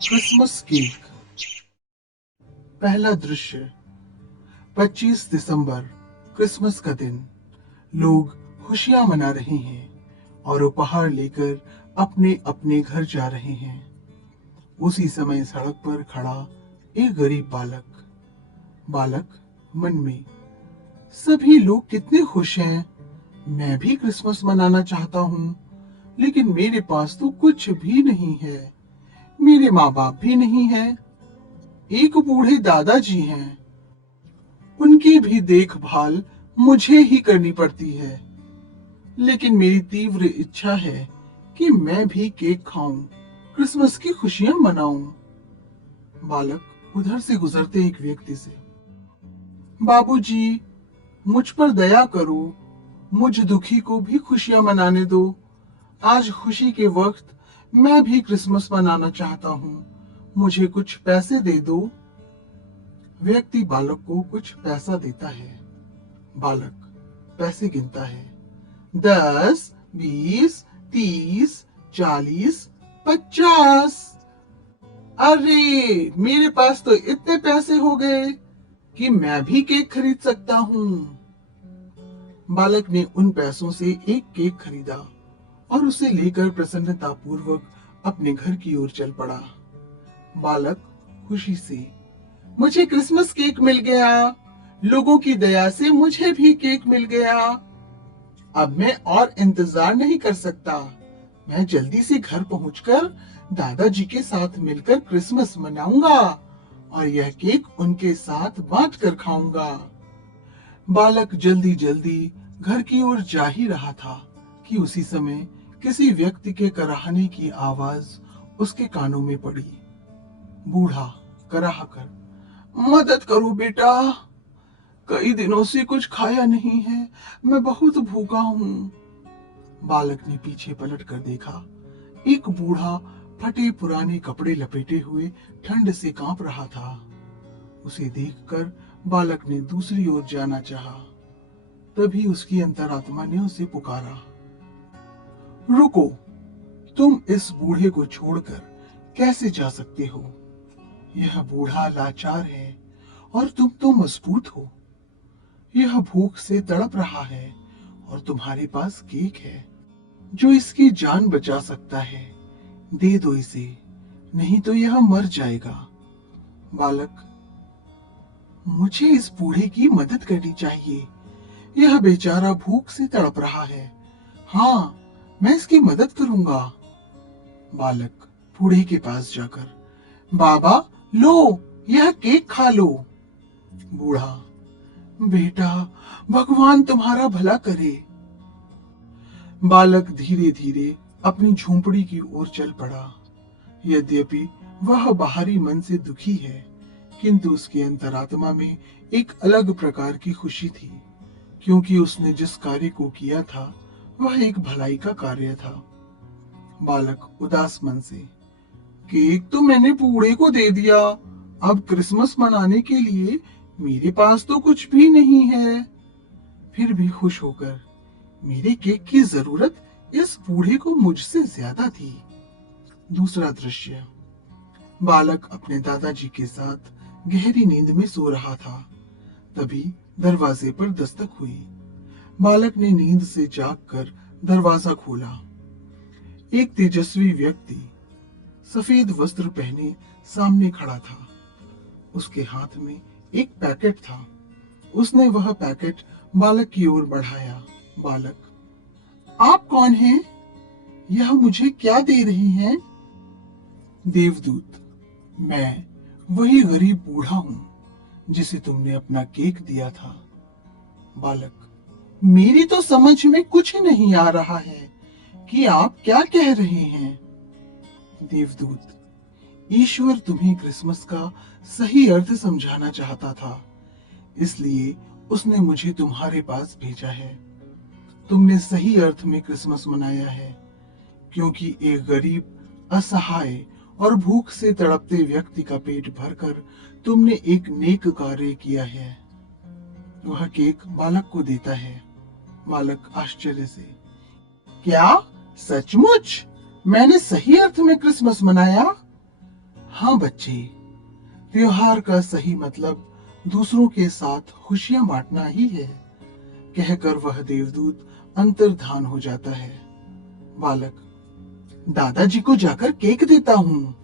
Christmas cake. पहला दृश्य। 25 दिसंबर, Christmas का दिन। लोग खुशियां मना रहे हैं और उपहार लेकर अपने अपने घर जा रहे हैं। उसी समय सड़क पर खड़ा एक गरीब बालक। बालक मन में, सभी लोग कितने खुश हैं, मैं भी क्रिसमस मनाना चाहता हूँ, लेकिन मेरे पास तो कुछ भी नहीं है। मेरे माँ बाप भी नहीं है। एक बूढ़े दादाजी हैं, उनकी भी देखभाल मुझे ही करनी पड़ती है। लेकिन मेरी तीव्र इच्छा है कि मैं भी केक खाऊं, क्रिसमस की खुशियां मनाऊं। बालक उधर से गुजरते एक व्यक्ति से, बाबूजी, मुझ पर दया करो, मुझ दुखी को भी खुशियां मनाने दो। आज खुशी के वक्त मैं भी क्रिसमस मनाना चाहता हूँ, मुझे कुछ पैसे दे दो। व्यक्ति बालक को कुछ पैसा देता है। बालक पैसे गिनता है। 10, 20, 30, 40, 50। अरे, मेरे पास तो इतने पैसे हो गए कि मैं भी केक खरीद सकता हूँ। बालक ने उन पैसों से एक केक खरीदा और उसे लेकर प्रसन्नतापूर्वक अपने घर की ओर चल पड़ा। बालक खुशी से, मुझे क्रिसमस केक मिल गया, लोगों की दया से मुझे भी केक मिल गया। अब मैं और इंतजार नहीं कर सकता। मैं जल्दी से घर पहुंचकर दादाजी के साथ मिलकर क्रिसमस मनाऊंगा और यह केक उनके साथ बांट कर खाऊंगा। बालक जल्दी जल्दी घर की ओर जा ही रहा था कि उसी समय किसी व्यक्ति के कराहने की आवाज उसके कानों में पड़ी। बूढ़ा कराह कर, मदद करो बेटा, कई दिनों से कुछ खाया नहीं है, मैं बहुत भूखा हूँ। बालक ने पीछे पलट कर देखा। एक बूढ़ा फटे पुराने कपड़े लपेटे हुए ठंड से कांप रहा था। उसे देखकर बालक ने दूसरी ओर जाना चाहा। तभी उसकी अंतरात्मा ने उसे पुकारा, रुको, तुम इस बूढ़े को छोड़कर कैसे जा सकते हो? यह बूढ़ा लाचार है और तुम तो मजबूत हो। यह भूख से तड़प रहा है और तुम्हारे पास केक है जो इसकी जान बचा सकता है। दे दो इसे, नहीं तो यह मर जाएगा। बालक, मुझे इस बूढ़े की मदद करनी चाहिए। यह बेचारा भूख से तड़प रहा है। हाँ, मैं इसकी मदद करूंगा। बालक बूढ़े के पास जाकर, बाबा लो, यह केक खा लो। बूढ़ा, बेटा, भगवान तुम्हारा भला करे। बालक धीरे धीरे अपनी झोंपड़ी की ओर चल पड़ा। यद्यपि वह बाहरी मन से दुखी है, किंतु उसके अंतरात्मा में एक अलग प्रकार की खुशी थी, क्योंकि उसने जिस कार्य को किया था वह एक भलाई का कार्य था। बालक उदास मन से, केक तो मैंने बूढ़े को दे दिया, अब क्रिसमस मनाने के लिए मेरे पास तो कुछ भी नहीं है। फिर भी खुश होकर, मेरे केक की जरूरत इस बूढ़े को मुझसे ज्यादा थी। दूसरा दृश्य। बालक अपने दादाजी के साथ गहरी नींद में सो रहा था। तभी दरवाजे पर दस्तक हुई। बालक ने नींद से जागकर दरवाजा खोला। एक तेजस्वी व्यक्ति सफेद वस्त्र पहने सामने खड़ा था। उसके हाथ में एक पैकेट था। उसने वह पैकेट बालक की ओर बढ़ाया। बालक, आप कौन हैं? यह मुझे क्या दे रहे हैं? देवदूत, मैं वही गरीब बूढ़ा हूँ जिसे तुमने अपना केक दिया था। बालक, मेरी तो समझ में कुछ नहीं आ रहा है कि आप क्या कह रहे हैं। देवदूत, ईश्वर तुम्हें क्रिसमस का सही अर्थ समझाना चाहता था, इसलिए उसने मुझे तुम्हारे पास भेजा है। तुमने सही अर्थ में क्रिसमस मनाया है, क्योंकि एक गरीब, असहाय और भूख से तड़पते व्यक्ति का पेट भरकर तुमने एक नेक कार्य किया है। वह केक बालक को देता है। बालक आश्चर्य से, क्या सचमुच मैंने सही अर्थ में क्रिसमस मनाया? हाँ बच्चे, त्योहार का सही मतलब दूसरों के साथ खुशियां बांटना ही है, कहकर वह देवदूत अंतर्धान हो जाता है। बालक, दादाजी को जाकर केक देता हूँ।